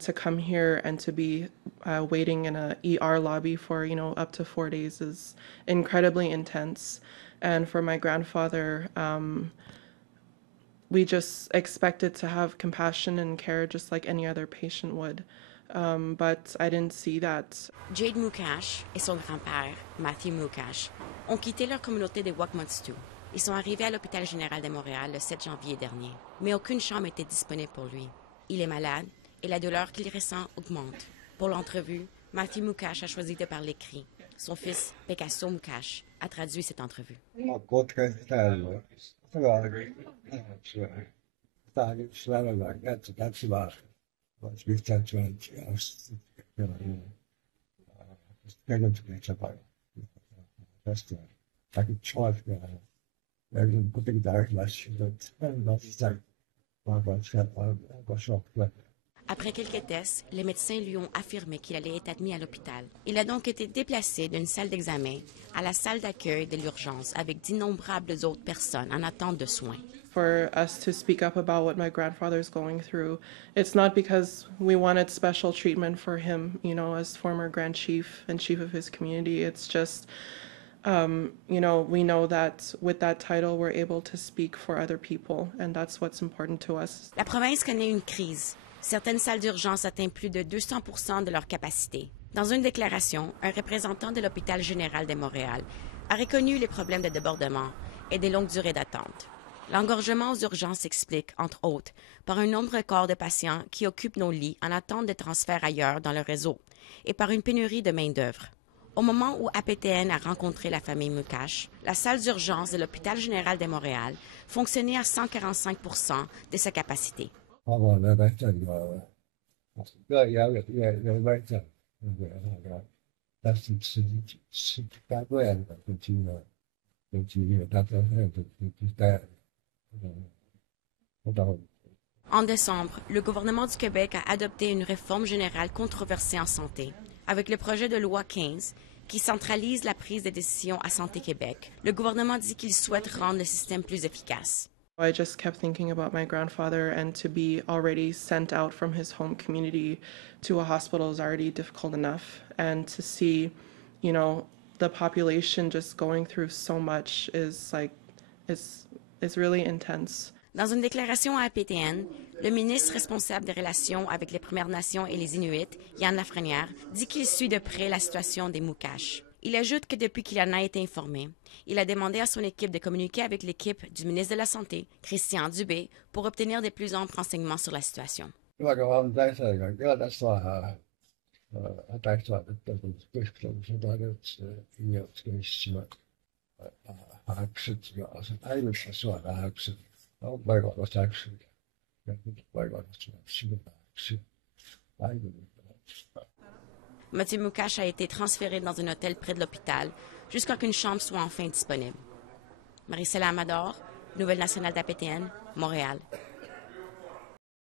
To come here and to be waiting in a ER lobby for, up to 4 days is incredibly intense. And for my grandfather, we just expected to have compassion and care just like any other patient would. But I didn't see that. Jade Mukash et son grand-père, Matthew Mukash, ont quitté leur communauté des Wokmutstu. Ils sont arrivés à l'hôpital général de Montréal le 7 janvier dernier, mais aucune chambre était disponible pour lui. Il est malade et la douleur qu'il ressent augmente. Pour l'entrevue, Matthew Mukash a choisi de parler cri. Son fils, Picasso Mukash, a traduit cette entrevue. Après quelques tests, les médecins lui ont affirmé qu'il allait être admis à l'hôpital. Il a donc été déplacé d'une salle d'examen à la salle d'accueil de l'urgence avec d'innombrables autres personnes en attente de soins. For us to speak up about what my grandfather's going through, it's not because we wanted special treatment for him, as former Grand Chief and chief of his community. It's just, we know that with that title, we're able to speak for other people, and that's what's important to us. La province connaît une crise. Certaines salles d'urgence atteignent plus de 200% de leur capacité. Dans une déclaration, un représentant de l'Hôpital général de Montréal a reconnu les problèmes de débordement et des longues durées d'attente. L'engorgement aux urgences s'explique, entre autres, par un nombre record de patients qui occupent nos lits en attente de transfert ailleurs dans le réseau et par une pénurie de main-d'œuvre. Au moment où APTN a rencontré la famille Mukash, la salle d'urgence de l'Hôpital général de Montréal fonctionnait à 145% de sa capacité. En décembre, le gouvernement du Québec a adopté une réforme générale controversée en santé, avec le projet de loi 15 qui centralise la prise de décision à Santé Québec. Le gouvernement dit qu'il souhaite rendre le système plus efficace. I just kept thinking about my grandfather, and to be already sent out from his home community to a hospital is already difficult enough. And to see, the population just going through so much is really intense. Dans une déclaration à APTN, le ministre responsable des relations avec les Premières Nations et les Inuits, Yann Lafrenière, dit qu'il suit de près la situation des Mukash. Il ajoute que depuis qu'il en a été informé, il a demandé à son équipe de communiquer avec l'équipe du ministre de la Santé, Christian Dubé, pour obtenir de plus amples renseignements sur la situation. Mathieu Mukash a été transféré dans un hôtel près de l'hôpital jusqu'à ce qu'une chambre soit enfin disponible. Marie-Céla Amador, Nouvelle nationale d'APTN, Montréal.